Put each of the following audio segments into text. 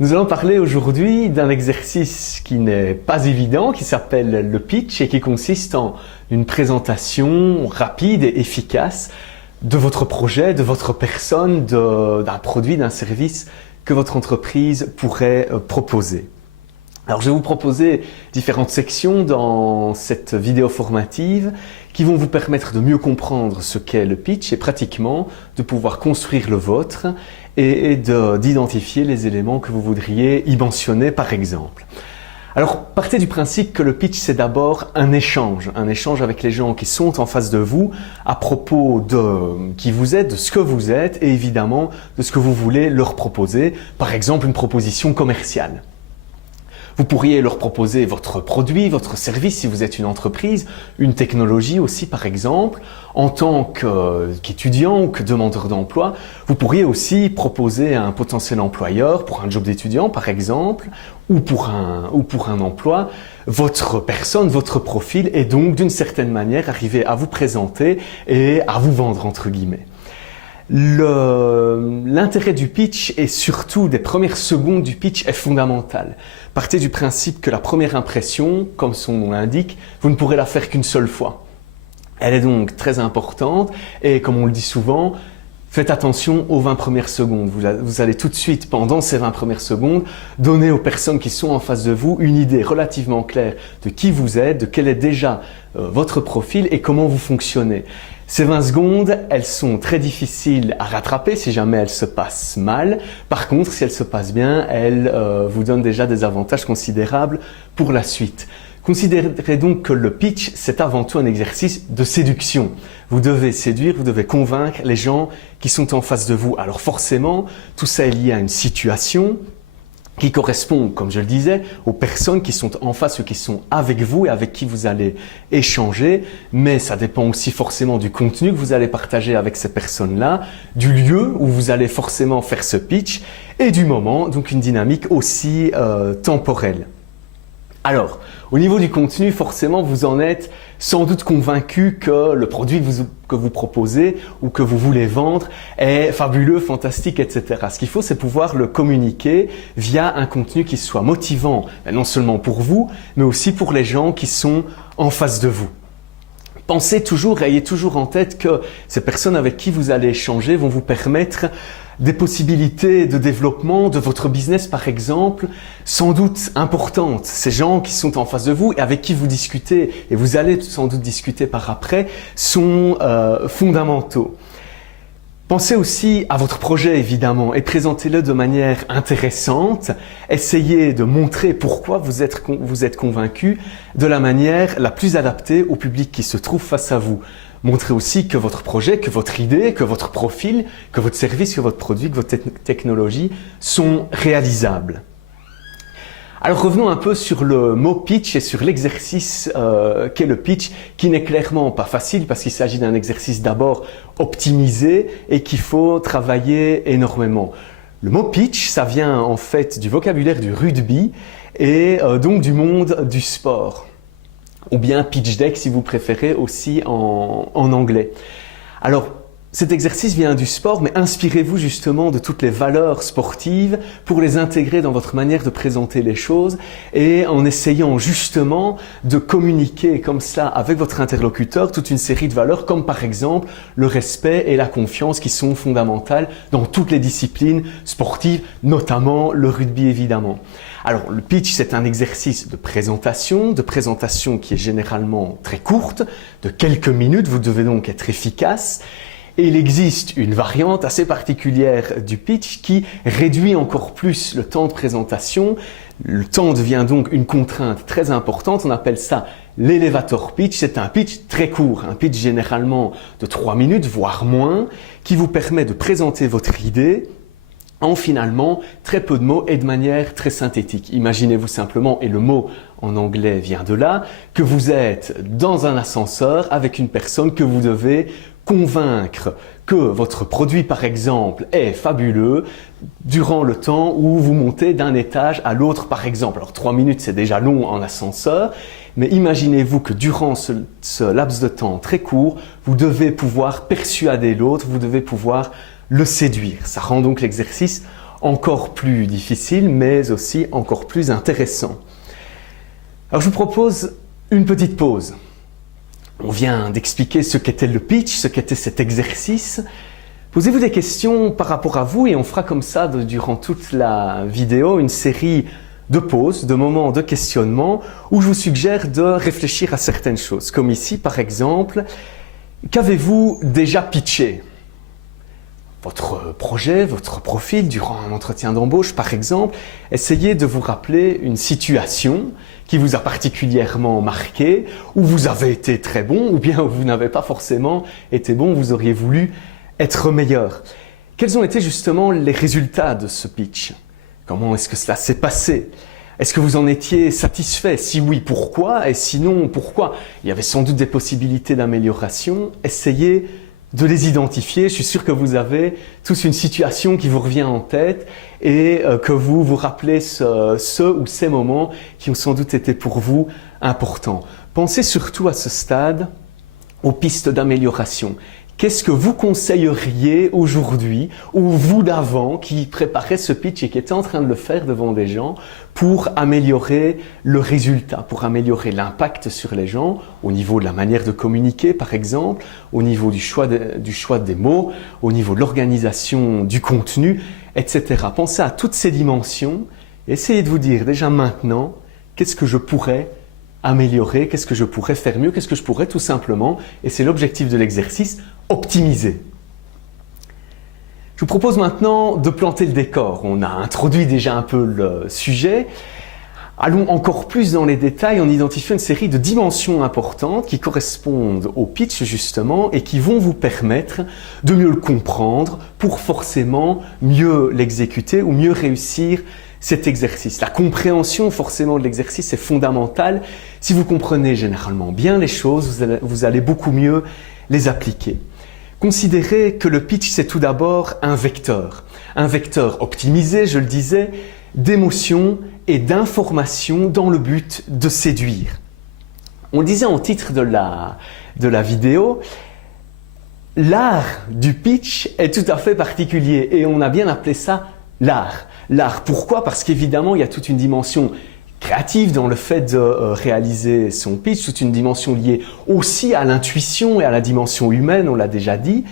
Nous allons parler aujourd'hui d'un exercice qui n'est pas évident, qui s'appelle le pitch et qui consiste en une présentation rapide et efficace de votre projet, de votre personne, d'un produit, d'un service que votre entreprise pourrait proposer. Alors je vais vous proposer différentes sections dans cette vidéo formative qui vont vous permettre de mieux comprendre ce qu'est le pitch et pratiquement de pouvoir construire le vôtre et d'identifier les éléments que vous voudriez y mentionner par exemple. Alors partez du principe que le pitch c'est d'abord un échange avec les gens qui sont en face de vous à propos de qui vous êtes, de ce que vous êtes et évidemment de ce que vous voulez leur proposer, par exemple une proposition commerciale. Vous pourriez leur proposer votre produit, votre service si vous êtes une entreprise, une technologie aussi par exemple. En tant qu'étudiant ou que demandeur d'emploi, vous pourriez aussi proposer à un potentiel employeur pour un job d'étudiant par exemple ou pour un emploi, votre personne, votre profil et donc d'une certaine manière arriver à vous présenter et à vous vendre entre guillemets. L'intérêt du pitch et surtout des premières secondes du pitch est fondamental. Partez du principe que la première impression, comme son nom l'indique, vous ne pourrez la faire qu'une seule fois. Elle est donc très importante et comme on le dit souvent, faites attention aux 20 premières secondes. Vous allez tout de suite, pendant ces 20 premières secondes, donner aux personnes qui sont en face de vous une idée relativement claire de qui vous êtes, de quel est déjà votre profil et comment vous fonctionnez. Ces 20 secondes, elles sont très difficiles à rattraper si jamais elles se passent mal. Par contre, si elles se passent bien, elles vous donnent déjà des avantages considérables pour la suite. Considérez donc que le pitch, c'est avant tout un exercice de séduction. Vous devez séduire, vous devez convaincre les gens qui sont en face de vous. Alors forcément, tout ça est lié à une situation qui correspond, comme je le disais, aux personnes qui sont en face ou qui sont avec vous et avec qui vous allez échanger. Mais ça dépend aussi forcément du contenu que vous allez partager avec ces personnes-là, du lieu où vous allez forcément faire ce pitch et du moment, donc une dynamique aussi temporelle. Alors, au niveau du contenu, forcément, vous en êtes sans doute convaincu que le produit que vous proposez ou que vous voulez vendre est fabuleux, fantastique, etc. Ce qu'il faut, c'est pouvoir le communiquer via un contenu qui soit motivant, non seulement pour vous, mais aussi pour les gens qui sont en face de vous. Pensez toujours, ayez toujours en tête que ces personnes avec qui vous allez échanger vont vous permettre des possibilités de développement de votre business par exemple, sans doute importantes. Ces gens qui sont en face de vous et avec qui vous discutez, et vous allez sans doute discuter par après, sont fondamentaux. Pensez aussi à votre projet évidemment et présentez-le de manière intéressante. Essayez de montrer pourquoi vous êtes convaincu de la manière la plus adaptée au public qui se trouve face à vous. Montrez aussi que votre projet, que votre idée, que votre profil, que votre service, que votre produit, que votre technologie sont réalisables. Alors revenons un peu sur le mot pitch et sur l'exercice qu'est le pitch, qui n'est clairement pas facile parce qu'il s'agit d'un exercice d'abord optimisé et qu'il faut travailler énormément. Le mot pitch, ça vient en fait du vocabulaire du rugby et donc du monde du sport. Ou bien pitch deck si vous préférez aussi en anglais. Alors cet exercice vient du sport, mais inspirez-vous justement de toutes les valeurs sportives pour les intégrer dans votre manière de présenter les choses et en essayant justement de communiquer comme ça avec votre interlocuteur toute une série de valeurs comme par exemple le respect et la confiance qui sont fondamentales dans toutes les disciplines sportives, notamment le rugby évidemment. Alors le pitch c'est un exercice de présentation qui est généralement très courte, de quelques minutes, vous devez donc être efficace. Et il existe une variante assez particulière du pitch qui réduit encore plus le temps de présentation. Le temps devient donc une contrainte très importante, on appelle ça l'elevator pitch. C'est un pitch très court, un pitch généralement de 3 minutes, voire moins, qui vous permet de présenter votre idée en finalement très peu de mots et de manière très synthétique. Imaginez-vous simplement, et le mot en anglais vient de là, que vous êtes dans un ascenseur avec une personne que vous devez convaincre que votre produit par exemple est fabuleux durant le temps où vous montez d'un étage à l'autre par exemple. Alors 3 minutes c'est déjà long en ascenseur, mais imaginez-vous que durant ce laps de temps très court, vous devez pouvoir persuader l'autre, vous devez pouvoir le séduire. Ça rend donc l'exercice encore plus difficile, mais aussi encore plus intéressant. Alors je vous propose une petite pause. On vient d'expliquer ce qu'était le pitch, ce qu'était cet exercice. Posez-vous des questions par rapport à vous et on fera comme ça durant toute la vidéo une série de pauses, de moments de questionnement où je vous suggère de réfléchir à certaines choses. Comme ici par exemple, qu'avez-vous déjà pitché ? Votre projet, votre profil durant un entretien d'embauche par exemple, essayez de vous rappeler une situation qui vous a particulièrement marqué, où vous avez été très bon ou bien où vous n'avez pas forcément été bon, vous auriez voulu être meilleur. Quels ont été justement les résultats de ce pitch ? Comment est-ce que cela s'est passé ? Est-ce que vous en étiez satisfait ? Si oui, pourquoi ? Et sinon, pourquoi ? Il y avait sans doute des possibilités d'amélioration. Essayez de les identifier. Je suis sûr que vous avez tous une situation qui vous revient en tête et que vous vous rappelez ce ou ces moments qui ont sans doute été pour vous importants. Pensez surtout à ce stade aux pistes d'amélioration. Qu'est-ce que vous conseilleriez aujourd'hui ou vous d'avant qui préparait ce pitch et qui était en train de le faire devant des gens pour améliorer le résultat, pour améliorer l'impact sur les gens au niveau de la manière de communiquer par exemple, au niveau du choix des mots, au niveau de l'organisation du contenu, etc. Pensez à toutes ces dimensions et essayez de vous dire déjà maintenant qu'est-ce que je pourrais améliorer, qu'est-ce que je pourrais faire mieux, qu'est-ce que je pourrais tout simplement, et c'est l'objectif de l'exercice, optimiser. Je vous propose maintenant de planter le décor. On a introduit déjà un peu le sujet. Allons encore plus dans les détails en identifiant une série de dimensions importantes qui correspondent au pitch justement et qui vont vous permettre de mieux le comprendre pour forcément mieux l'exécuter ou mieux réussir cet exercice. La compréhension forcément de l'exercice est fondamentale. Si vous comprenez généralement bien les choses, vous allez beaucoup mieux les appliquer. Considérez que le pitch, c'est tout d'abord un vecteur optimisé, je le disais, d'émotions et d'informations dans le but de séduire. On le disait en titre de la vidéo, l'art du pitch est tout à fait particulier et on a bien appelé ça l'art. L'art, pourquoi ? Parce qu'évidemment, il y a toute une dimension créative dans le fait de réaliser son pitch, toute une dimension liée aussi à l'intuition et à la dimension humaine, on l'a déjà dit.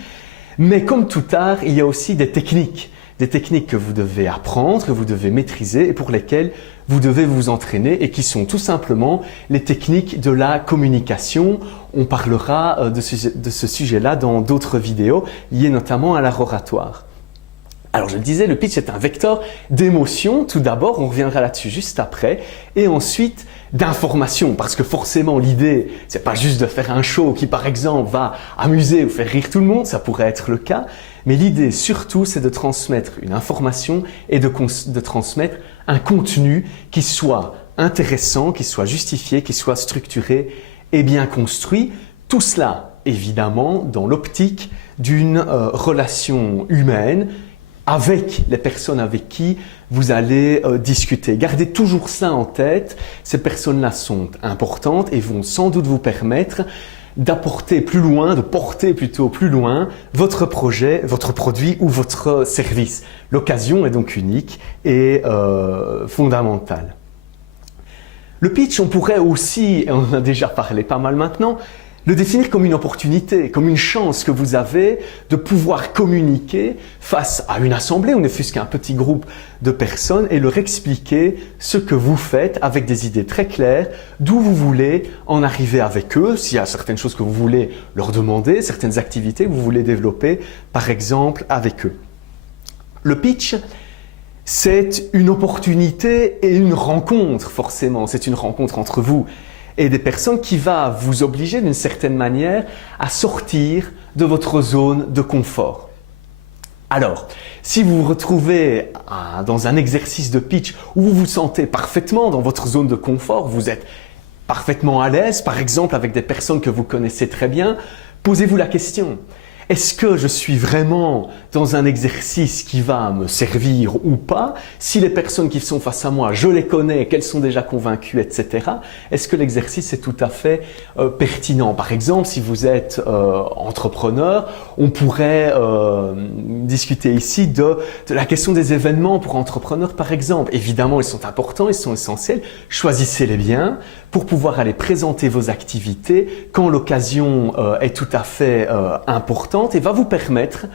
Mais comme tout art, il y a aussi des techniques que vous devez apprendre, que vous devez maîtriser et pour lesquelles vous devez vous entraîner et qui sont tout simplement les techniques de la communication. On parlera de ce sujet-là dans d'autres vidéos liées notamment à l'art oratoire. Alors je le disais, le pitch est un vecteur d'émotion tout d'abord, on reviendra là-dessus juste après, et ensuite d'information, parce que forcément l'idée, c'est pas juste de faire un show qui par exemple va amuser ou faire rire tout le monde, ça pourrait être le cas, mais l'idée surtout c'est de transmettre une information et de transmettre un contenu qui soit intéressant, qui soit justifié, qui soit structuré et bien construit. Tout cela évidemment dans l'optique d'une relation humaine avec les personnes avec qui vous allez discuter. Gardez toujours ça en tête, ces personnes-là sont importantes et vont sans doute vous permettre d'apporter plus loin, de porter plutôt plus loin votre projet, votre produit ou votre service. L'occasion est donc unique et fondamentale. Le pitch, on pourrait aussi, et on en a déjà parlé pas mal maintenant, le définir comme une opportunité, comme une chance que vous avez de pouvoir communiquer face à une assemblée ou ne fût-ce qu'un petit groupe de personnes et leur expliquer ce que vous faites avec des idées très claires, d'où vous voulez en arriver avec eux, s'il y a certaines choses que vous voulez leur demander, certaines activités que vous voulez développer, par exemple, avec eux. Le pitch, c'est une opportunité et une rencontre, forcément. C'est une rencontre entre vous et des personnes qui va vous obliger d'une certaine manière à sortir de votre zone de confort. Alors, si vous vous retrouvez dans un exercice de pitch où vous vous sentez parfaitement dans votre zone de confort, vous êtes parfaitement à l'aise, par exemple avec des personnes que vous connaissez très bien, posez-vous la question. Est-ce que je suis vraiment dans un exercice qui va me servir ou pas? Si les personnes qui sont face à moi, je les connais, qu'elles sont déjà convaincues, etc. Est-ce que l'exercice est tout à fait pertinent? Par exemple, si vous êtes entrepreneur, on pourrait discuter ici de la question des événements pour entrepreneurs, par exemple. Évidemment, ils sont importants, ils sont essentiels. Choisissez-les bien pour pouvoir aller présenter vos activités quand l'occasion est tout à fait importante et va vous permettre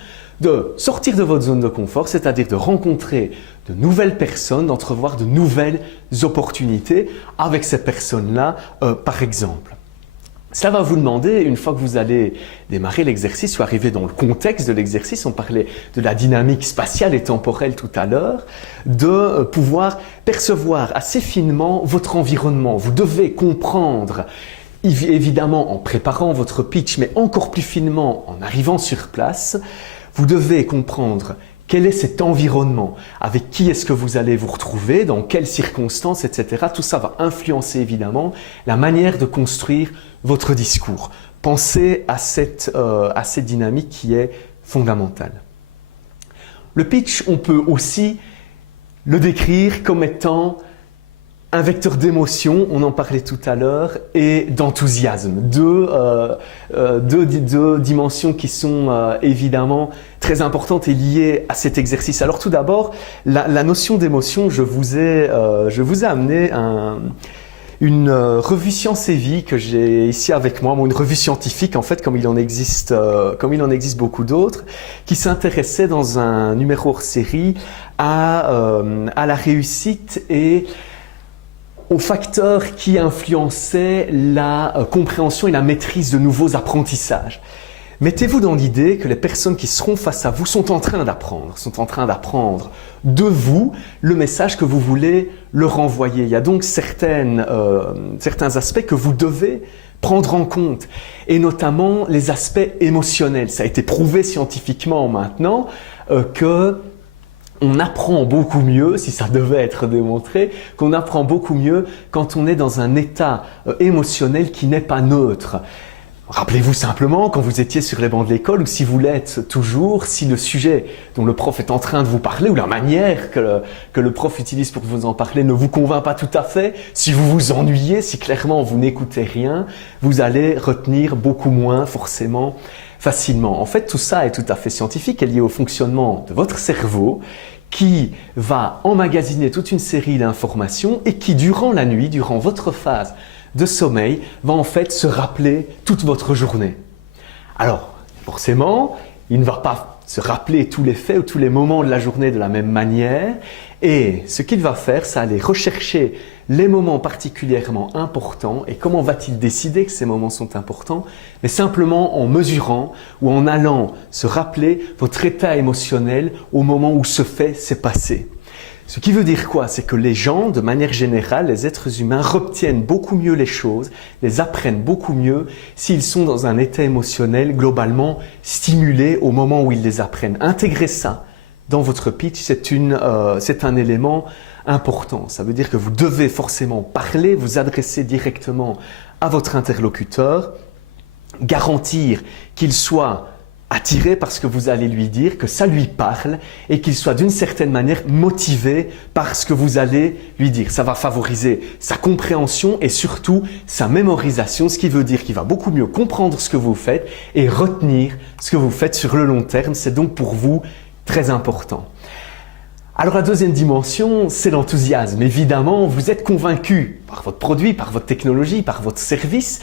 de sortir de votre zone de confort, c'est-à-dire de rencontrer de nouvelles personnes, d'entrevoir de nouvelles opportunités avec ces personnes-là, par exemple. Cela va vous demander, une fois que vous allez démarrer l'exercice ou arriver dans le contexte de l'exercice, on parlait de la dynamique spatiale et temporelle tout à l'heure, de pouvoir percevoir assez finement votre environnement. Vous devez comprendre, évidemment en préparant votre pitch, mais encore plus finement en arrivant sur place, vous devez comprendre quel est cet environnement, avec qui est-ce que vous allez vous retrouver, dans quelles circonstances, etc. Tout ça va influencer évidemment la manière de construire votre discours. Pensez à cette dynamique qui est fondamentale. Le pitch, on peut aussi le décrire comme étant un vecteur d'émotion, on en parlait tout à l'heure, et d'enthousiasme. Deux dimensions qui sont évidemment très importantes et liées à cet exercice. Alors tout d'abord, la notion d'émotion, je vous ai amené une revue Science et Vie que j'ai ici avec moi, une revue scientifique en fait, comme il en existe beaucoup d'autres, qui s'intéressait dans un numéro hors série à la réussite et aux facteurs qui influençaient la compréhension et la maîtrise de nouveaux apprentissages. Mettez-vous dans l'idée que les personnes qui seront face à vous sont en train d'apprendre de vous le message que vous voulez leur envoyer. Il y a donc certains aspects que vous devez prendre en compte, et notamment les aspects émotionnels. Ça a été prouvé scientifiquement maintenant que on apprend beaucoup mieux, si ça devait être démontré, qu'on apprend beaucoup mieux quand on est dans un état émotionnel qui n'est pas neutre. Rappelez-vous simplement quand vous étiez sur les bancs de l'école ou si vous l'êtes toujours, si le sujet dont le prof est en train de vous parler ou la manière que le prof utilise pour vous en parler ne vous convainc pas tout à fait, si vous vous ennuyez, si clairement vous n'écoutez rien, vous allez retenir beaucoup moins forcément facilement. En fait, tout ça est tout à fait scientifique et lié au fonctionnement de votre cerveau qui va emmagasiner toute une série d'informations et qui, durant la nuit, durant votre phase de sommeil, va en fait se rappeler toute votre journée. Alors, forcément, il ne va pas se rappeler tous les faits ou tous les moments de la journée de la même manière. Et ce qu'il va faire, c'est aller rechercher les moments particulièrement importants. Et comment va-t-il décider que ces moments sont importants? Mais simplement en mesurant ou en allant se rappeler votre état émotionnel au moment où ce fait s'est passé. Ce qui veut dire quoi? C'est que les gens, de manière générale, les êtres humains, retiennent beaucoup mieux les choses, les apprennent beaucoup mieux s'ils sont dans un état émotionnel globalement stimulé au moment où ils les apprennent. Intégrez ça dans votre pitch, c'est un élément important. Ça veut dire que vous devez forcément parler, vous adresser directement à votre interlocuteur, garantir qu'il soit attiré par ce que vous allez lui dire, que ça lui parle et qu'il soit d'une certaine manière motivé par ce que vous allez lui dire. Ça va favoriser sa compréhension et surtout sa mémorisation, ce qui veut dire qu'il va beaucoup mieux comprendre ce que vous faites et retenir ce que vous faites sur le long terme. C'est donc pour vous très important. Alors la deuxième dimension, c'est l'enthousiasme. Évidemment, vous êtes convaincu par votre produit, par votre technologie, par votre service,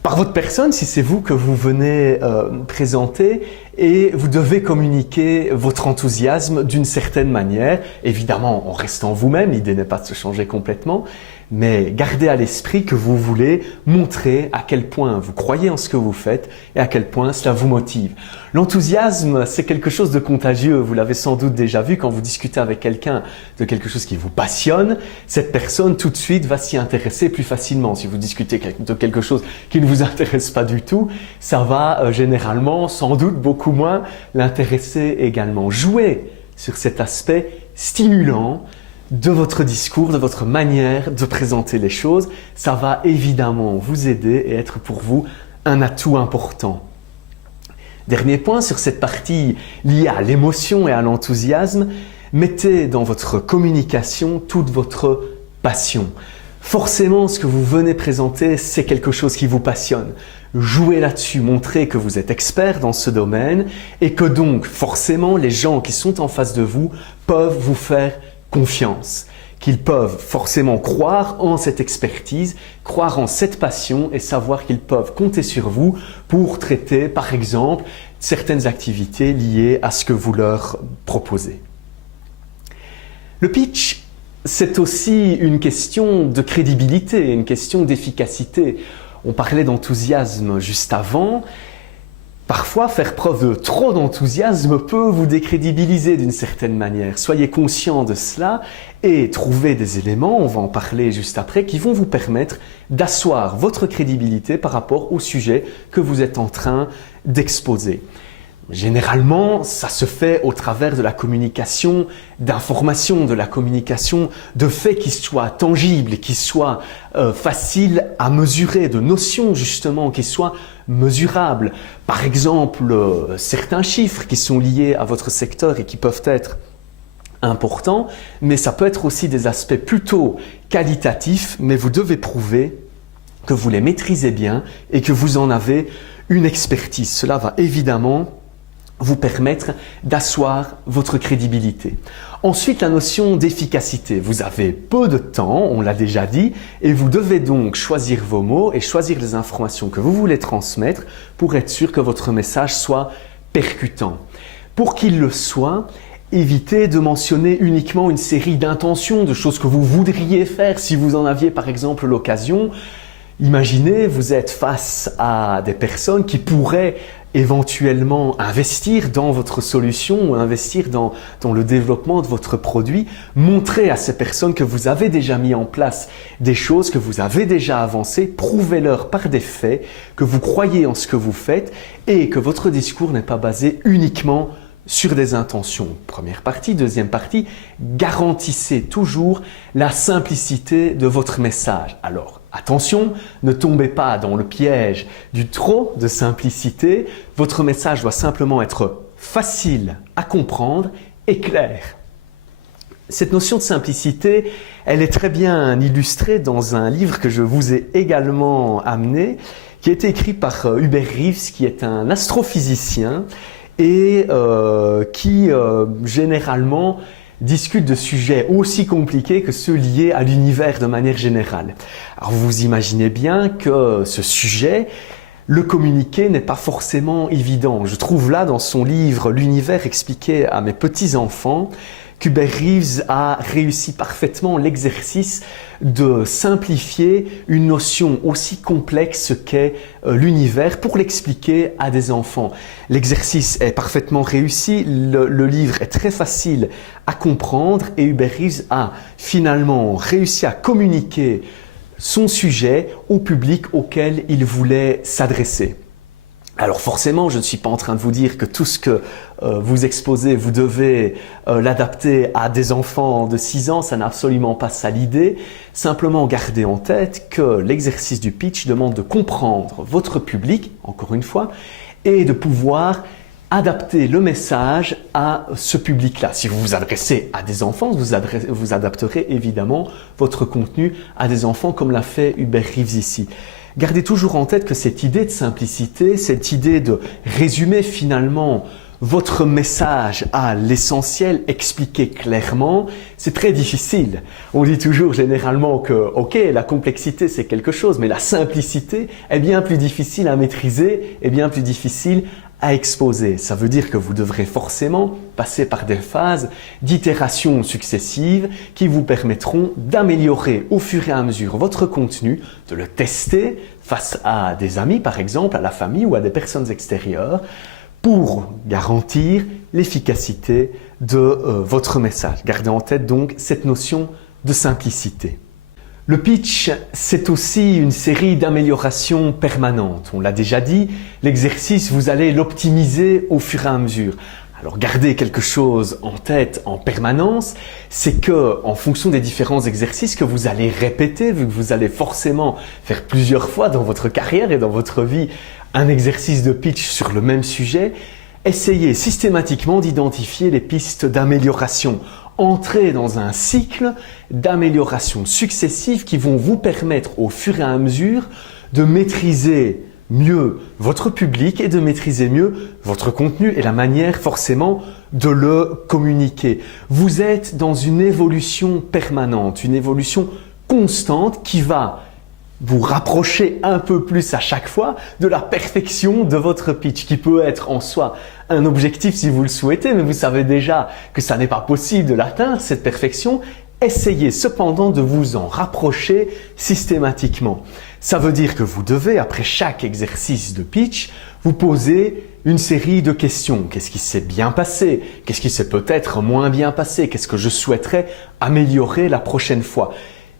par votre personne, si c'est vous que vous venez présenter, et vous devez communiquer votre enthousiasme d'une certaine manière, évidemment en restant vous-même, l'idée n'est pas de se changer complètement, mais gardez à l'esprit que vous voulez montrer à quel point vous croyez en ce que vous faites et à quel point cela vous motive. L'enthousiasme, c'est quelque chose de contagieux. Vous l'avez sans doute déjà vu quand vous discutez avec quelqu'un de quelque chose qui vous passionne. Cette personne, tout de suite, va s'y intéresser plus facilement. Si vous discutez de quelque chose qui ne vous intéresse pas du tout, ça va généralement, sans doute, beaucoup moins l'intéresser également. Jouez sur cet aspect stimulant de votre discours, de votre manière de présenter les choses. Ça va évidemment vous aider et être pour vous un atout important. Dernier point sur cette partie liée à l'émotion et à l'enthousiasme, mettez dans votre communication toute votre passion. Forcément, ce que vous venez présenter, c'est quelque chose qui vous passionne. Jouez là-dessus, montrez que vous êtes expert dans ce domaine et que donc, forcément, les gens qui sont en face de vous peuvent vous faire confiance. Qu'ils peuvent forcément croire en cette expertise, croire en cette passion et savoir qu'ils peuvent compter sur vous pour traiter, par exemple, certaines activités liées à ce que vous leur proposez. Le pitch, c'est aussi une question de crédibilité, une question d'efficacité. On parlait d'enthousiasme juste avant. Parfois, faire preuve de trop d'enthousiasme peut vous décrédibiliser d'une certaine manière. Soyez conscient de cela et trouvez des éléments, on va en parler juste après, qui vont vous permettre d'asseoir votre crédibilité par rapport au sujet que vous êtes en train d'exposer. Généralement, ça se fait au travers de la communication d'informations, de la communication de faits qui soient tangibles, qui soient faciles à mesurer, de notions justement qui soient mesurables. Par exemple, certains chiffres qui sont liés à votre secteur et qui peuvent être importants, mais ça peut être aussi des aspects plutôt qualitatifs, mais vous devez prouver que vous les maîtrisez bien et que vous en avez une expertise. Cela va évidemment vous permettre d'asseoir votre crédibilité. Ensuite, la notion d'efficacité. Vous avez peu de temps, on l'a déjà dit, et vous devez donc choisir vos mots et choisir les informations que vous voulez transmettre pour être sûr que votre message soit percutant. Pour qu'il le soit, évitez de mentionner uniquement une série d'intentions, de choses que vous voudriez faire si vous en aviez par exemple l'occasion. Imaginez, vous êtes face à des personnes qui pourraient éventuellement investir dans votre solution ou investir dans le développement de votre produit. Montrez à ces personnes que vous avez déjà mis en place des choses, que vous avez déjà avancé. Prouvez-leur par des faits que vous croyez en ce que vous faites et que votre discours n'est pas basé uniquement sur des intentions. Première partie. Deuxième partie, garantissez toujours la simplicité de votre message. Alors, attention, ne tombez pas dans le piège du trop de simplicité. Votre message doit simplement être facile à comprendre et clair. Cette notion de simplicité, elle est très bien illustrée dans un livre que je vous ai également amené, qui a été écrit par Hubert Reeves, qui est un astrophysicien et qui généralement discute de sujets aussi compliqués que ceux liés à l'univers de manière générale. Alors vous imaginez bien que ce sujet, le communiquer n'est pas forcément évident. Je trouve là dans son livre « L'univers expliqué à mes petits-enfants » qu'Hubert Reeves a réussi parfaitement l'exercice de simplifier une notion aussi complexe qu'est l'univers pour l'expliquer à des enfants. L'exercice est parfaitement réussi, le livre est très facile à comprendre et Hubert Reeves a finalement réussi à communiquer son sujet au public auquel il voulait s'adresser. Alors forcément, je ne suis pas en train de vous dire que tout ce que vous exposez, vous devez l'adapter à des enfants de 6 ans, ça n'a absolument pas ça l'idée. Simplement gardez en tête que l'exercice du pitch demande de comprendre votre public, encore une fois, et de pouvoir adapter le message à ce public-là. Si vous vous adressez à des enfants, vous adapterez évidemment votre contenu à des enfants comme l'a fait Hubert Reeves ici. Gardez toujours en tête que cette idée de simplicité, cette idée de résumer finalement votre message à l'essentiel, expliquer clairement, c'est très difficile. On dit toujours généralement que, ok, la complexité c'est quelque chose, mais la simplicité est bien plus difficile à maîtriser et bien plus difficile à exposer. Ça veut dire que vous devrez forcément passer par des phases d'itération successives qui vous permettront d'améliorer au fur et à mesure votre contenu, de le tester face à des amis par exemple, à la famille ou à des personnes extérieures pour garantir l'efficacité de votre message. Gardez en tête donc cette notion de simplicité. Le pitch, c'est aussi une série d'améliorations permanentes. On l'a déjà dit, l'exercice, vous allez l'optimiser au fur et à mesure. Alors gardez quelque chose en tête en permanence, c'est que en fonction des différents exercices que vous allez répéter, vu que vous allez forcément faire plusieurs fois dans votre carrière et dans votre vie un exercice de pitch sur le même sujet, essayez systématiquement d'identifier les pistes d'amélioration. Entrez dans un cycle d'amélioration successive qui vont vous permettre au fur et à mesure de maîtriser mieux votre public et de maîtriser mieux votre contenu et la manière forcément de le communiquer. Vous êtes dans une évolution permanente, une évolution constante qui va vous rapprocher un peu plus à chaque fois de la perfection de votre pitch, qui peut être en soi un objectif si vous le souhaitez, mais vous savez déjà que ça n'est pas possible de l'atteindre, cette perfection. Essayez cependant de vous en rapprocher systématiquement. Ça veut dire que vous devez, après chaque exercice de pitch, vous poser une série de questions. Qu'est-ce qui s'est bien passé? Qu'est-ce qui s'est peut-être moins bien passé? Qu'est-ce que je souhaiterais améliorer la prochaine fois?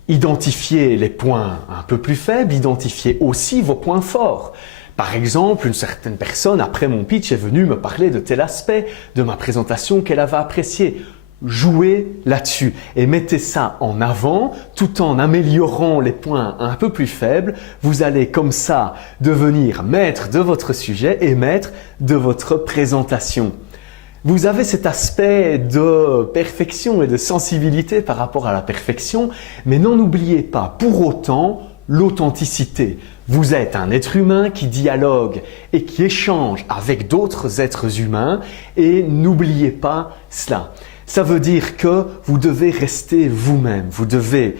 Identifiez les points un peu plus faibles, identifiez aussi vos points forts. Par exemple, une certaine personne, après mon pitch, est venue me parler de tel aspect de ma présentation qu'elle avait apprécié. Jouez là-dessus et mettez ça en avant tout en améliorant les points un peu plus faibles. Vous allez comme ça devenir maître de votre sujet et maître de votre présentation. Vous avez cet aspect de perfection et de sensibilité par rapport à la perfection, mais n'en oubliez pas pour autant l'authenticité. Vous êtes un être humain qui dialogue et qui échange avec d'autres êtres humains et n'oubliez pas cela. Ça veut dire que vous devez rester vous-même, vous devez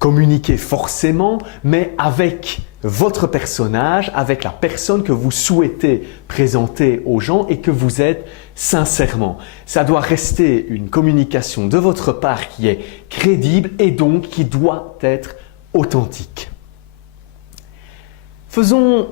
communiquer forcément, mais avec votre personnage, avec la personne que vous souhaitez présenter aux gens et que vous êtes sincèrement. Ça doit rester une communication de votre part qui est crédible et donc qui doit être authentique. Faisons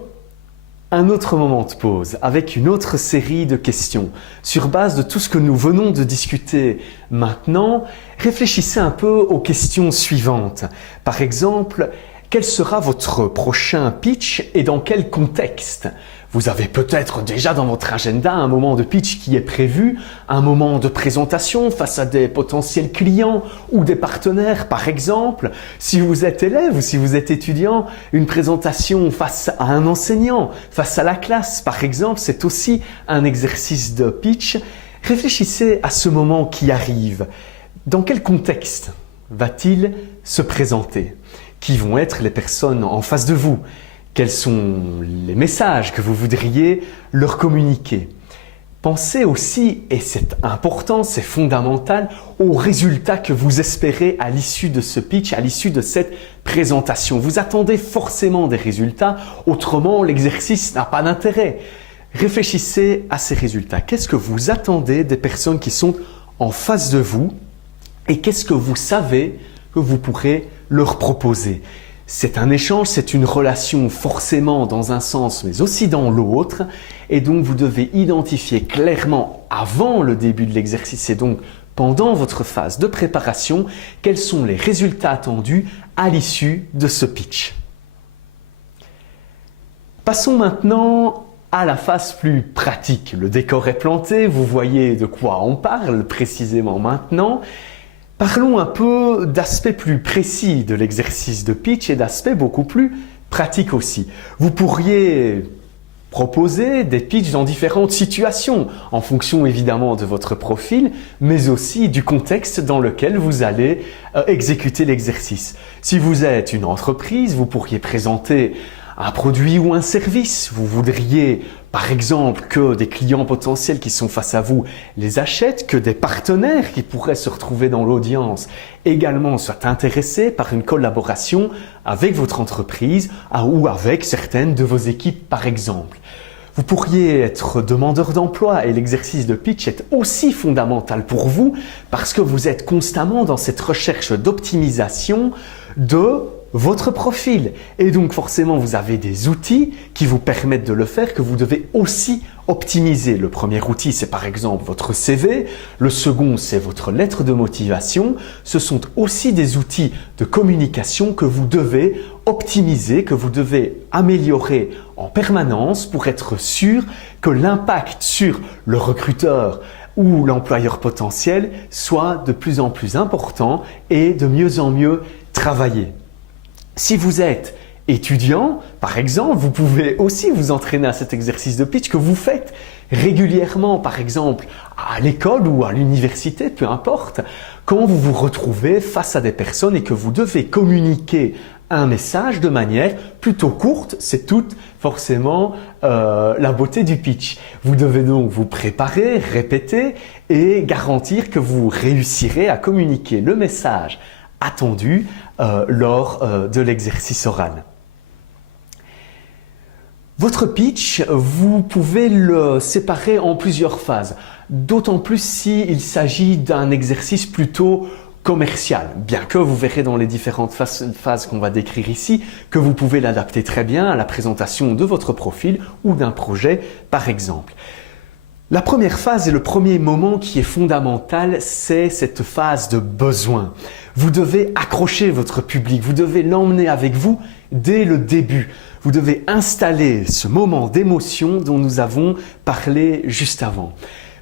un autre moment de pause avec une autre série de questions. Sur base de tout ce que nous venons de discuter maintenant, réfléchissez un peu aux questions suivantes. Par exemple, quel sera votre prochain pitch et dans quel contexte? Vous avez peut-être déjà dans votre agenda un moment de pitch qui est prévu, un moment de présentation face à des potentiels clients ou des partenaires par exemple. Si vous êtes élève ou si vous êtes étudiant, une présentation face à un enseignant, face à la classe par exemple, c'est aussi un exercice de pitch. Réfléchissez à ce moment qui arrive. Dans quel contexte va-t-il se présenter? Qui vont être les personnes en face de vous? Quels sont les messages que vous voudriez leur communiquer? Pensez aussi, et c'est important, c'est fondamental, aux résultats que vous espérez à l'issue de ce pitch, à l'issue de cette présentation. Vous attendez forcément des résultats, autrement l'exercice n'a pas d'intérêt. Réfléchissez à ces résultats. Qu'est-ce que vous attendez des personnes qui sont en face de vous et qu'est-ce que vous savez que vous pourrez leur proposer? C'est un échange, c'est une relation forcément dans un sens mais aussi dans l'autre et donc vous devez identifier clairement avant le début de l'exercice et donc pendant votre phase de préparation quels sont les résultats attendus à l'issue de ce pitch. Passons maintenant à la phase plus pratique. Le décor est planté, vous voyez de quoi on parle précisément maintenant. Parlons un peu d'aspects plus précis de l'exercice de pitch et d'aspects beaucoup plus pratiques aussi. Vous pourriez proposer des pitchs dans différentes situations, en fonction évidemment de votre profil, mais aussi du contexte dans lequel vous allez exécuter l'exercice. Si vous êtes une entreprise, vous pourriez présenter un produit ou un service. Vous voudriez par exemple que des clients potentiels qui sont face à vous les achètent, que des partenaires qui pourraient se retrouver dans l'audience également soient intéressés par une collaboration avec votre entreprise ou avec certaines de vos équipes par exemple. Vous pourriez être demandeur d'emploi et l'exercice de pitch est aussi fondamental pour vous parce que vous êtes constamment dans cette recherche d'optimisation de votre profil et donc forcément vous avez des outils qui vous permettent de le faire que vous devez aussi optimiser. Le premier outil c'est par exemple votre CV, le second c'est votre lettre de motivation. Ce sont aussi des outils de communication que vous devez optimiser, que vous devez améliorer en permanence pour être sûr que l'impact sur le recruteur ou l'employeur potentiel soit de plus en plus important et de mieux en mieux travaillé. Si vous êtes étudiant, par exemple, vous pouvez aussi vous entraîner à cet exercice de pitch que vous faites régulièrement, par exemple, à l'école ou à l'université, peu importe, quand vous vous retrouvez face à des personnes et que vous devez communiquer un message de manière plutôt courte, c'est toute forcément la beauté du pitch. Vous devez donc vous préparer, répéter et garantir que vous réussirez à communiquer le message attendu lors de l'exercice oral. Votre pitch, vous pouvez le séparer en plusieurs phases, d'autant plus s'il s'agit d'un exercice plutôt commercial, bien que vous verrez dans les différentes phases qu'on va décrire ici que vous pouvez l'adapter très bien à la présentation de votre profil ou d'un projet par exemple. La première phase et le premier moment qui est fondamental, c'est cette phase de besoin. Vous devez accrocher votre public, vous devez l'emmener avec vous dès le début. Vous devez installer ce moment d'émotion dont nous avons parlé juste avant.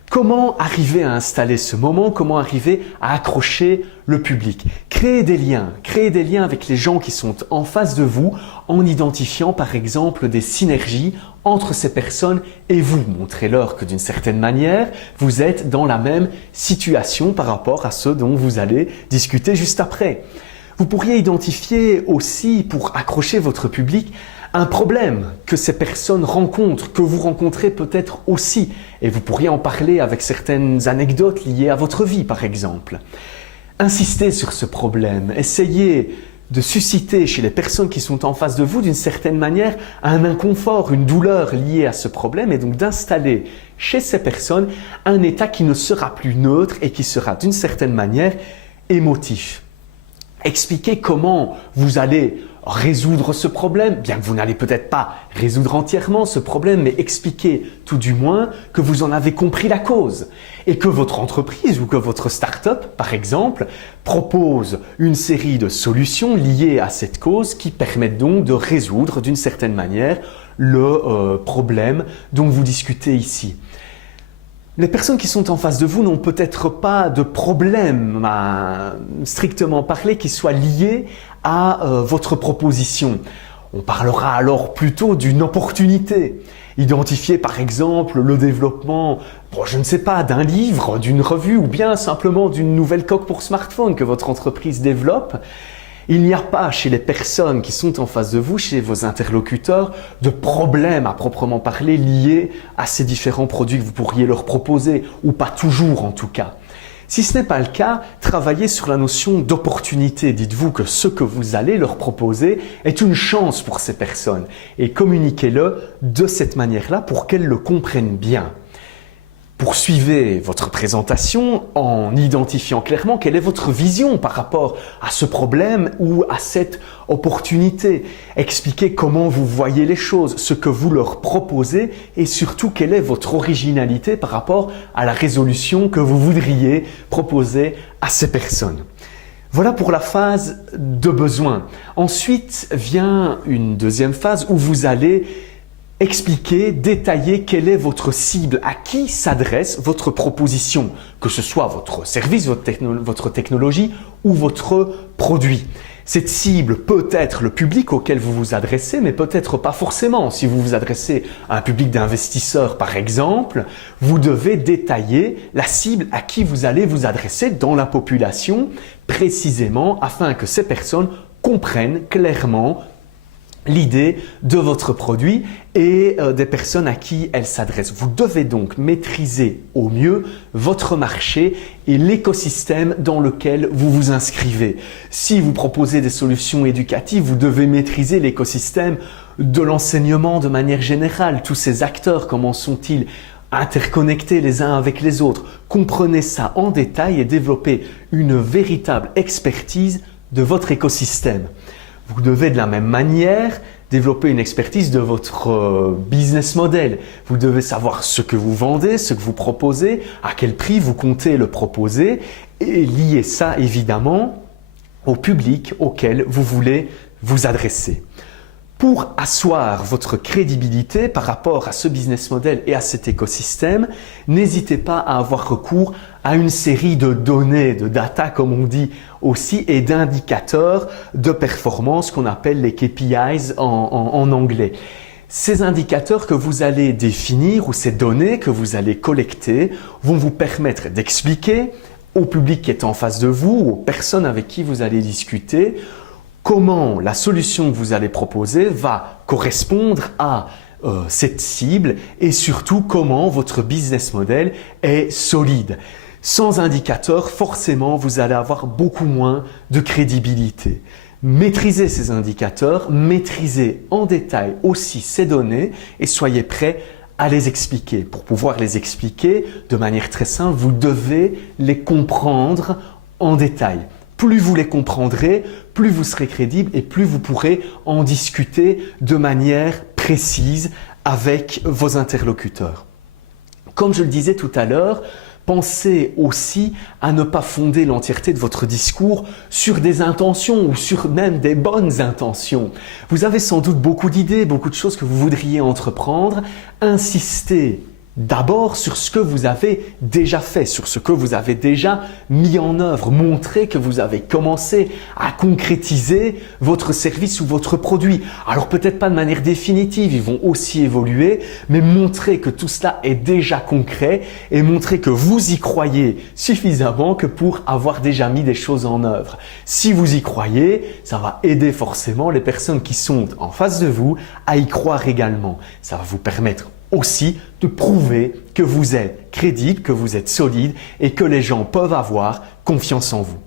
Comment arriver à installer ce moment? Comment arriver à accrocher le public? Créer des liens avec les gens qui sont en face de vous en identifiant par exemple des synergies entre ces personnes et vous. Montrez-leur que d'une certaine manière, vous êtes dans la même situation par rapport à ceux dont vous allez discuter juste après. Vous pourriez identifier aussi, pour accrocher votre public, un problème que ces personnes rencontrent, que vous rencontrez peut-être aussi. Et vous pourriez en parler avec certaines anecdotes liées à votre vie, par exemple. Insistez sur ce problème. Essayez de susciter chez les personnes qui sont en face de vous, d'une certaine manière, un inconfort, une douleur liée à ce problème et donc d'installer chez ces personnes un état qui ne sera plus neutre et qui sera d'une certaine manière émotif. Expliquez comment vous allez résoudre ce problème, bien que vous n'allez peut-être pas résoudre entièrement ce problème, mais expliquez tout du moins que vous en avez compris la cause et que votre entreprise ou que votre start-up, par exemple, propose une série de solutions liées à cette cause qui permettent donc de résoudre d'une certaine manière le problème dont vous discutez ici. Les personnes qui sont en face de vous n'ont peut-être pas de problème à strictement parler qui soit lié à votre proposition. On parlera alors plutôt d'une opportunité. Identifier par exemple le développement, je ne sais pas, d'un livre, d'une revue ou bien simplement d'une nouvelle coque pour smartphone que votre entreprise développe. Il n'y a pas chez les personnes qui sont en face de vous, chez vos interlocuteurs, de problème à proprement parler lié à ces différents produits que vous pourriez leur proposer, ou pas toujours en tout cas. Si ce n'est pas le cas, travaillez sur la notion d'opportunité. Dites-vous que ce que vous allez leur proposer est une chance pour ces personnes et communiquez-le de cette manière-là pour qu'elles le comprennent bien. Poursuivez votre présentation en identifiant clairement quelle est votre vision par rapport à ce problème ou à cette opportunité. Expliquez comment vous voyez les choses, ce que vous leur proposez et surtout quelle est votre originalité par rapport à la résolution que vous voudriez proposer à ces personnes. Voilà pour la phase de besoin. Ensuite vient une deuxième phase où vous allez expliquer, détailler quelle est votre cible, à qui s'adresse votre proposition, que ce soit votre service, votre technologie ou votre produit. Cette cible peut être le public auquel vous vous adressez, mais peut-être pas forcément. Si vous vous adressez à un public d'investisseurs par exemple, vous devez détailler la cible à qui vous allez vous adresser dans la population précisément afin que ces personnes comprennent clairement l'idée de votre produit et des personnes à qui elle s'adresse. Vous devez donc maîtriser au mieux votre marché et l'écosystème dans lequel vous vous inscrivez. Si vous proposez des solutions éducatives, vous devez maîtriser l'écosystème de l'enseignement de manière générale. Tous ces acteurs, comment sont-ils interconnectés les uns avec les autres? Comprenez ça en détail et développez une véritable expertise de votre écosystème. Vous devez de la même manière développer une expertise de votre business model. Vous devez savoir ce que vous vendez, ce que vous proposez, à quel prix vous comptez le proposer et lier ça évidemment au public auquel vous voulez vous adresser. Pour asseoir votre crédibilité par rapport à ce business model et à cet écosystème, n'hésitez pas à avoir recours à une série de données, de data comme on dit aussi, et d'indicateurs de performance qu'on appelle les KPIs en anglais. Ces indicateurs que vous allez définir ou ces données que vous allez collecter vont vous permettre d'expliquer au public qui est en face de vous, aux personnes avec qui vous allez discuter, comment la solution que vous allez proposer va correspondre à cette cible et surtout comment votre business model est solide. Sans indicateur, forcément, vous allez avoir beaucoup moins de crédibilité. Maîtrisez ces indicateurs, maîtrisez en détail aussi ces données et soyez prêts à les expliquer. Pour pouvoir les expliquer de manière très simple, vous devez les comprendre en détail. Plus vous les comprendrez, plus vous serez crédible et plus vous pourrez en discuter de manière précise avec vos interlocuteurs. Comme je le disais tout à l'heure, pensez aussi à ne pas fonder l'entièreté de votre discours sur des intentions ou sur même des bonnes intentions. Vous avez sans doute beaucoup d'idées, beaucoup de choses que vous voudriez entreprendre. Insistez d'abord sur ce que vous avez déjà fait, sur ce que vous avez déjà mis en œuvre. Montrez que vous avez commencé à concrétiser votre service ou votre produit. Alors peut-être pas de manière définitive, ils vont aussi évoluer, mais montrez que tout cela est déjà concret et montrez que vous y croyez suffisamment que pour avoir déjà mis des choses en œuvre. Si vous y croyez, ça va aider forcément les personnes qui sont en face de vous à y croire également. Ça va vous permettre aussi de prouver que vous êtes crédible, que vous êtes solide et que les gens peuvent avoir confiance en vous.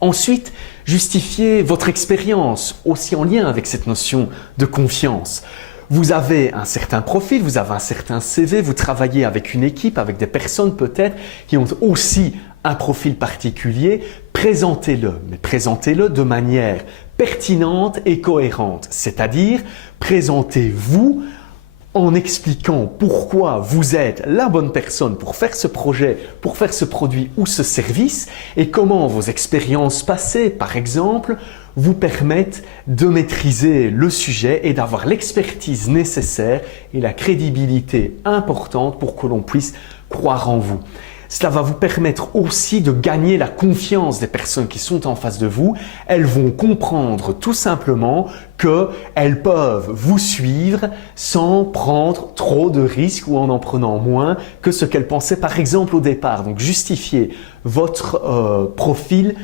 Ensuite, justifiez votre expérience aussi en lien avec cette notion de confiance. Vous avez un certain profil, vous avez un certain CV, vous travaillez avec une équipe, avec des personnes peut-être qui ont aussi un profil particulier. Présentez-le, mais présentez-le de manière pertinente et cohérente. C'est-à-dire, présentez-vous en expliquant pourquoi vous êtes la bonne personne pour faire ce projet, pour faire ce produit ou ce service et comment vos expériences passées, par exemple, vous permettent de maîtriser le sujet et d'avoir l'expertise nécessaire et la crédibilité importante pour que l'on puisse croire en vous. Cela va vous permettre aussi de gagner la confiance des personnes qui sont en face de vous. Elles vont comprendre tout simplement qu'elles peuvent vous suivre sans prendre trop de risques ou en prenant moins que ce qu'elles pensaient par exemple au départ. Donc justifiez votre profil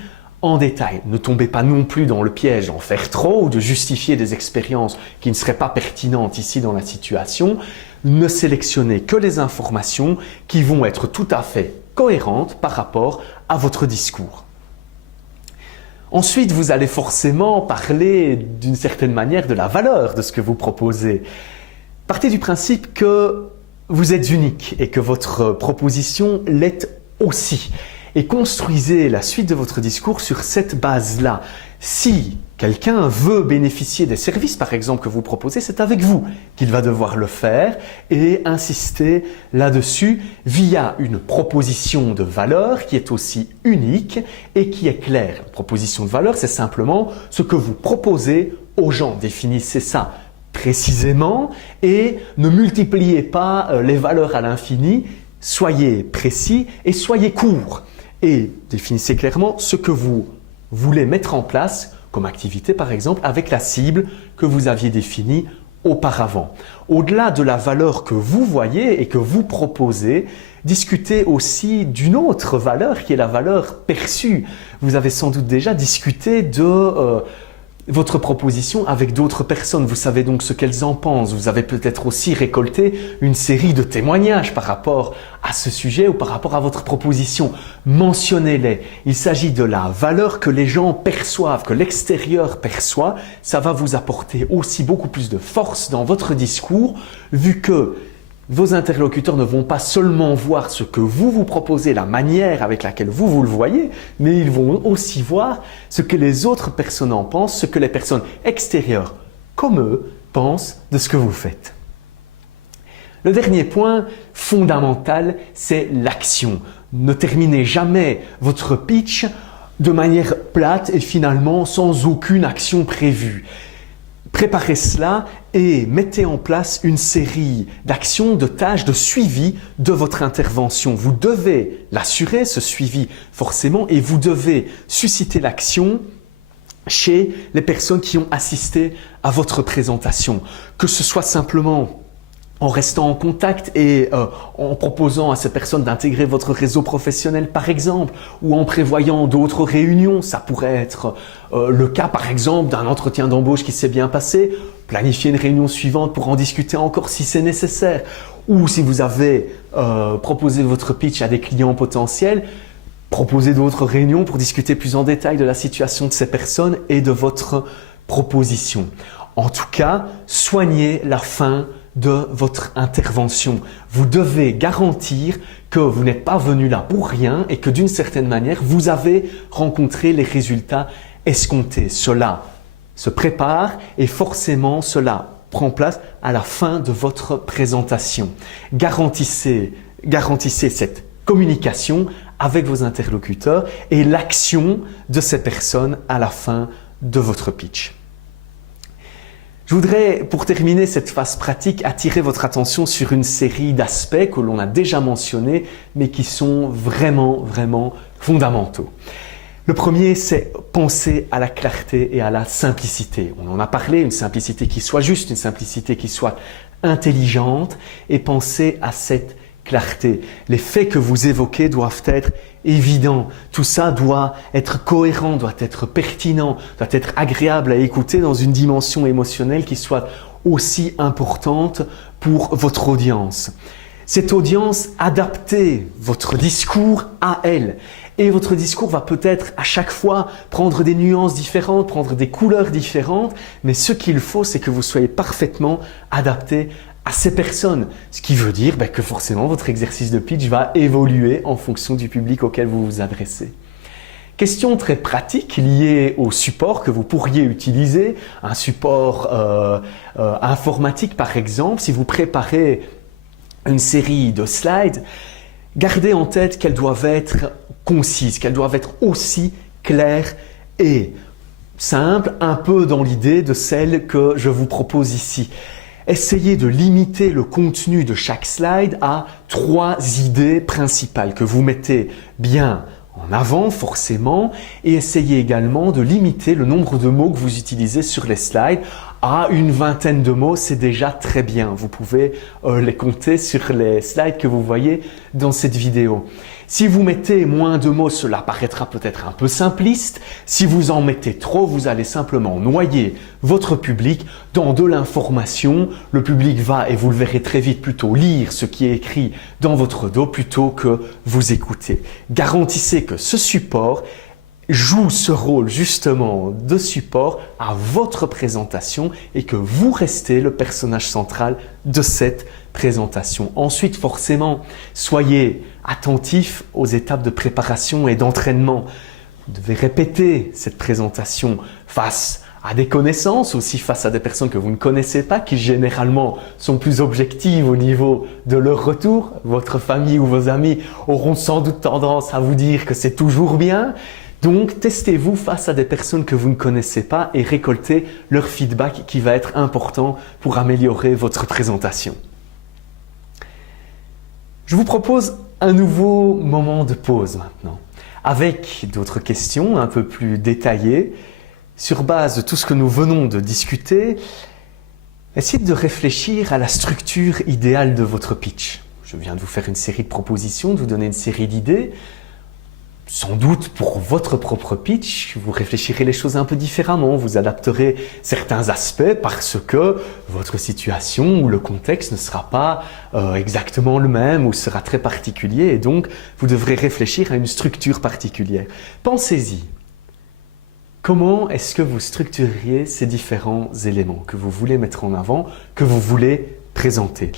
en détail. Ne tombez pas non plus dans le piège d'en faire trop ou de justifier des expériences qui ne seraient pas pertinentes ici dans la situation. Ne sélectionnez que les informations qui vont être tout à fait cohérentes par rapport à votre discours. Ensuite, vous allez forcément parler d'une certaine manière de la valeur de ce que vous proposez. Partez du principe que vous êtes unique et que votre proposition l'est aussi. Et construisez la suite de votre discours sur cette base-là. Si quelqu'un veut bénéficier des services, par exemple, que vous proposez, c'est avec vous qu'il va devoir le faire et insister là-dessus via une proposition de valeur qui est aussi unique et qui est claire. Une proposition de valeur, c'est simplement ce que vous proposez aux gens. Définissez ça précisément et ne multipliez pas les valeurs à l'infini. Soyez précis et soyez court. Et définissez clairement ce que vous voulez mettre en place comme activité par exemple avec la cible que vous aviez définie auparavant. Au-delà de la valeur que vous voyez et que vous proposez, discutez aussi d'une autre valeur qui est la valeur perçue. Vous avez sans doute déjà discuté de votre proposition avec d'autres personnes. Vous savez donc ce qu'elles en pensent. Vous avez peut-être aussi récolté une série de témoignages par rapport à ce sujet ou par rapport à votre proposition. Mentionnez-les. Il s'agit de la valeur que les gens perçoivent, que l'extérieur perçoit. Ça va vous apporter aussi beaucoup plus de force dans votre discours vu que vos interlocuteurs ne vont pas seulement voir ce que vous proposez, la manière avec laquelle vous le voyez, mais ils vont aussi voir ce que les autres personnes en pensent, ce que les personnes extérieures comme eux pensent de ce que vous faites. Le dernier point fondamental, c'est l'action. Ne terminez jamais votre pitch de manière plate et finalement sans aucune action prévue. Préparez cela et mettez en place une série d'actions, de tâches, de suivi de votre intervention. Vous devez l'assurer, ce suivi forcément, et vous devez susciter l'action chez les personnes qui ont assisté à votre présentation. Que ce soit simplement en restant en contact et en proposant à ces personnes d'intégrer votre réseau professionnel par exemple, ou en prévoyant d'autres réunions. Ça pourrait être le cas par exemple d'un entretien d'embauche qui s'est bien passé, planifier une réunion suivante pour en discuter encore si c'est nécessaire, ou si vous avez proposé votre pitch à des clients potentiels, proposer d'autres réunions pour discuter plus en détail de la situation de ces personnes et de votre proposition. En tout cas, soignez la fin de votre intervention. Vous devez garantir que vous n'êtes pas venu là pour rien et que d'une certaine manière, vous avez rencontré les résultats escomptés. Cela se prépare et forcément cela prend place à la fin de votre présentation. Garantissez cette communication avec vos interlocuteurs et l'action de ces personnes à la fin de votre pitch. Je voudrais, pour terminer cette phase pratique, attirer votre attention sur une série d'aspects que l'on a déjà mentionnés, mais qui sont vraiment fondamentaux. Le premier, c'est penser à la clarté et à la simplicité. On en a parlé, une simplicité qui soit juste, une simplicité qui soit intelligente, et penser à cette clarté. Les faits que vous évoquez doivent être évidents. Tout ça doit être cohérent, doit être pertinent, doit être agréable à écouter dans une dimension émotionnelle qui soit aussi importante pour votre audience. Cette audience, adaptez votre discours à elle. Et votre discours va peut-être à chaque fois prendre des nuances différentes, prendre des couleurs différentes, mais ce qu'il faut, c'est que vous soyez parfaitement adapté à ces personnes. Ce qui veut dire que forcément votre exercice de pitch va évoluer en fonction du public auquel vous vous adressez. Question très pratique liée au support que vous pourriez utiliser, un support informatique par exemple, si vous préparez une série de slides, gardez en tête qu'elles doivent être concises, qu'elles doivent être aussi claires et simples, un peu dans l'idée de celle que je vous propose ici. Essayez de limiter le contenu de chaque slide à 3 idées principales que vous mettez bien en avant forcément et essayez également de limiter le nombre de mots que vous utilisez sur les slides à une vingtaine de mots, c'est déjà très bien. Vous pouvez les compter sur les slides que vous voyez dans cette vidéo. Si vous mettez moins de mots, cela paraîtra peut-être un peu simpliste. Si vous en mettez trop, vous allez simplement noyer votre public dans de l'information. Le public va, et vous le verrez très vite, plutôt lire ce qui est écrit dans votre dos plutôt que vous écouter. Garantissez que ce support joue ce rôle justement de support à votre présentation et que vous restez le personnage central de cette présentation. Ensuite, forcément, soyez attentif aux étapes de préparation et d'entraînement. Vous devez répéter cette présentation face à des connaissances, aussi face à des personnes que vous ne connaissez pas, qui généralement sont plus objectives au niveau de leur retour. Votre famille ou vos amis auront sans doute tendance à vous dire que c'est toujours bien. Donc, testez-vous face à des personnes que vous ne connaissez pas et récoltez leur feedback qui va être important pour améliorer votre présentation. Je vous propose un nouveau moment de pause maintenant, avec d'autres questions un peu plus détaillées. Sur base de tout ce que nous venons de discuter, essayez de réfléchir à la structure idéale de votre pitch. Je viens de vous faire une série de propositions, de vous donner une série d'idées. Sans doute pour votre propre pitch, vous réfléchirez les choses un peu différemment, vous adapterez certains aspects parce que votre situation ou le contexte ne sera pas exactement le même ou sera très particulier et donc vous devrez réfléchir à une structure particulière. Pensez-y. Comment est-ce que vous structureriez ces différents éléments que vous voulez mettre en avant, que vous voulez présenter?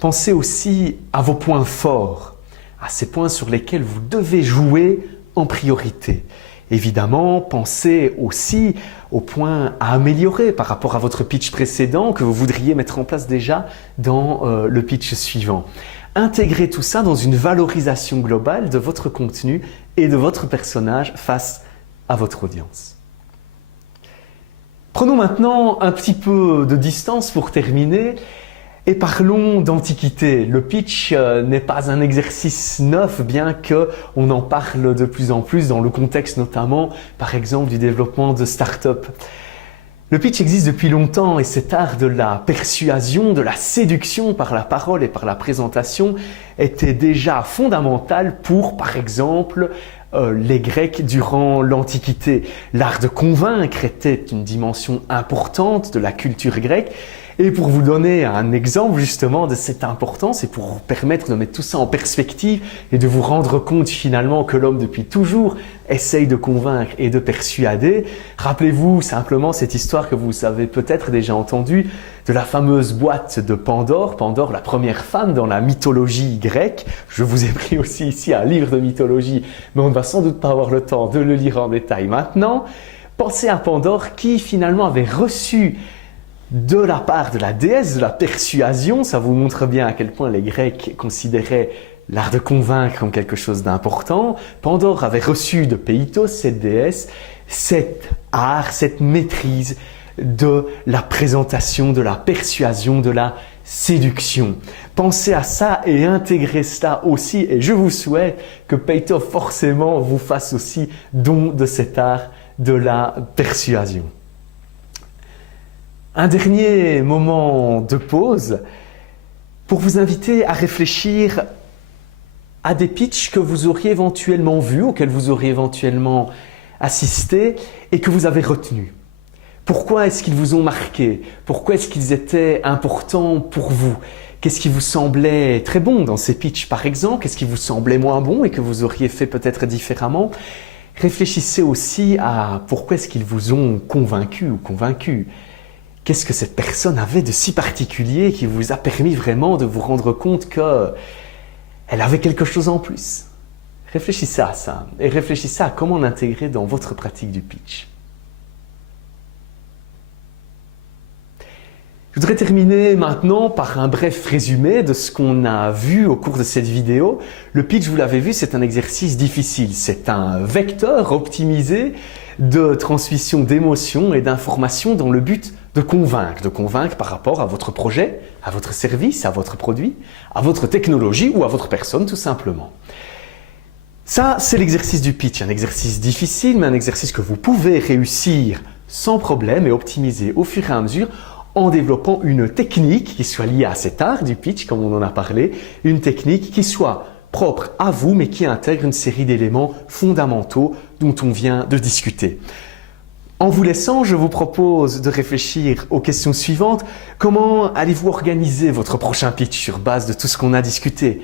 Pensez aussi à vos points forts, à ces points sur lesquels vous devez jouer en priorité. Évidemment, pensez aussi aux points à améliorer par rapport à votre pitch précédent que vous voudriez mettre en place déjà dans le pitch suivant. Intégrez tout ça dans une valorisation globale de votre contenu et de votre personnage face à votre audience. Prenons maintenant un petit peu de distance pour terminer et parlons d'Antiquité. Le pitch n'est pas un exercice neuf, bien qu'on en parle de plus en plus dans le contexte notamment, par exemple, du développement de start-up. Le pitch existe depuis longtemps et cet art de la persuasion, de la séduction par la parole et par la présentation était déjà fondamental pour, par exemple, les Grecs durant l'Antiquité. L'art de convaincre était une dimension importante de la culture grecque. Et pour vous donner un exemple justement de cette importance et pour vous permettre de mettre tout ça en perspective et de vous rendre compte finalement que l'homme depuis toujours essaye de convaincre et de persuader, rappelez-vous simplement cette histoire que vous avez peut-être déjà entendue de la fameuse boîte de Pandore. Pandore, la première femme dans la mythologie grecque. Je vous ai pris aussi ici un livre de mythologie, mais on ne va sans doute pas avoir le temps de le lire en détail maintenant. Pensez à Pandore qui finalement avait reçu de la part de la déesse de la persuasion. Ça vous montre bien à quel point les Grecs considéraient l'art de convaincre comme quelque chose d'important. Pandore avait reçu de Péitos, cette déesse, cet art, cette maîtrise de la présentation, de la persuasion, de la séduction. Pensez à ça et intégrez cela aussi. Et je vous souhaite que Péitos forcément vous fasse aussi don de cet art de la persuasion. Un dernier moment de pause pour vous inviter à réfléchir à des pitchs que vous auriez éventuellement vus, auxquels vous auriez éventuellement assisté et que vous avez retenus. Pourquoi est-ce qu'ils vous ont marqué? Pourquoi est-ce qu'ils étaient importants pour vous? Qu'est-ce qui vous semblait très bon dans ces pitchs par exemple? Qu'est-ce qui vous semblait moins bon et que vous auriez fait peut-être différemment? Réfléchissez aussi à pourquoi est-ce qu'ils vous ont convaincu ou convaincu. Qu'est-ce que cette personne avait de si particulier qui vous a permis vraiment de vous rendre compte qu'elle avait quelque chose en plus? Réfléchissez à ça et réfléchissez à comment l'intégrer dans votre pratique du pitch. Je voudrais terminer maintenant par un bref résumé de ce qu'on a vu au cours de cette vidéo. Le pitch, vous l'avez vu, c'est un exercice difficile. C'est un vecteur optimisé de transmission d'émotions et d'informations dans le but de convaincre par rapport à votre projet, à votre service, à votre produit, à votre technologie ou à votre personne tout simplement. Ça, c'est l'exercice du pitch, un exercice difficile, mais un exercice que vous pouvez réussir sans problème et optimiser au fur et à mesure en développant une technique qui soit liée à cet art du pitch, comme on en a parlé, une technique qui soit propre à vous, mais qui intègre une série d'éléments fondamentaux dont on vient de discuter. En vous laissant, je vous propose de réfléchir aux questions suivantes. Comment allez-vous organiser votre prochain pitch sur base de tout ce qu'on a discuté?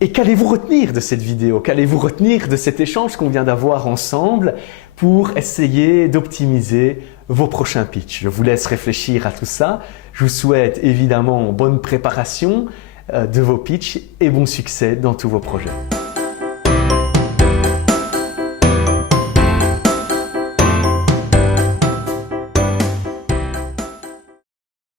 Et qu'allez-vous retenir de cette vidéo? Qu'allez-vous retenir de cet échange qu'on vient d'avoir ensemble pour essayer d'optimiser vos prochains pitchs? Je vous laisse réfléchir à tout ça. Je vous souhaite évidemment bonne préparation de vos pitchs et bon succès dans tous vos projets.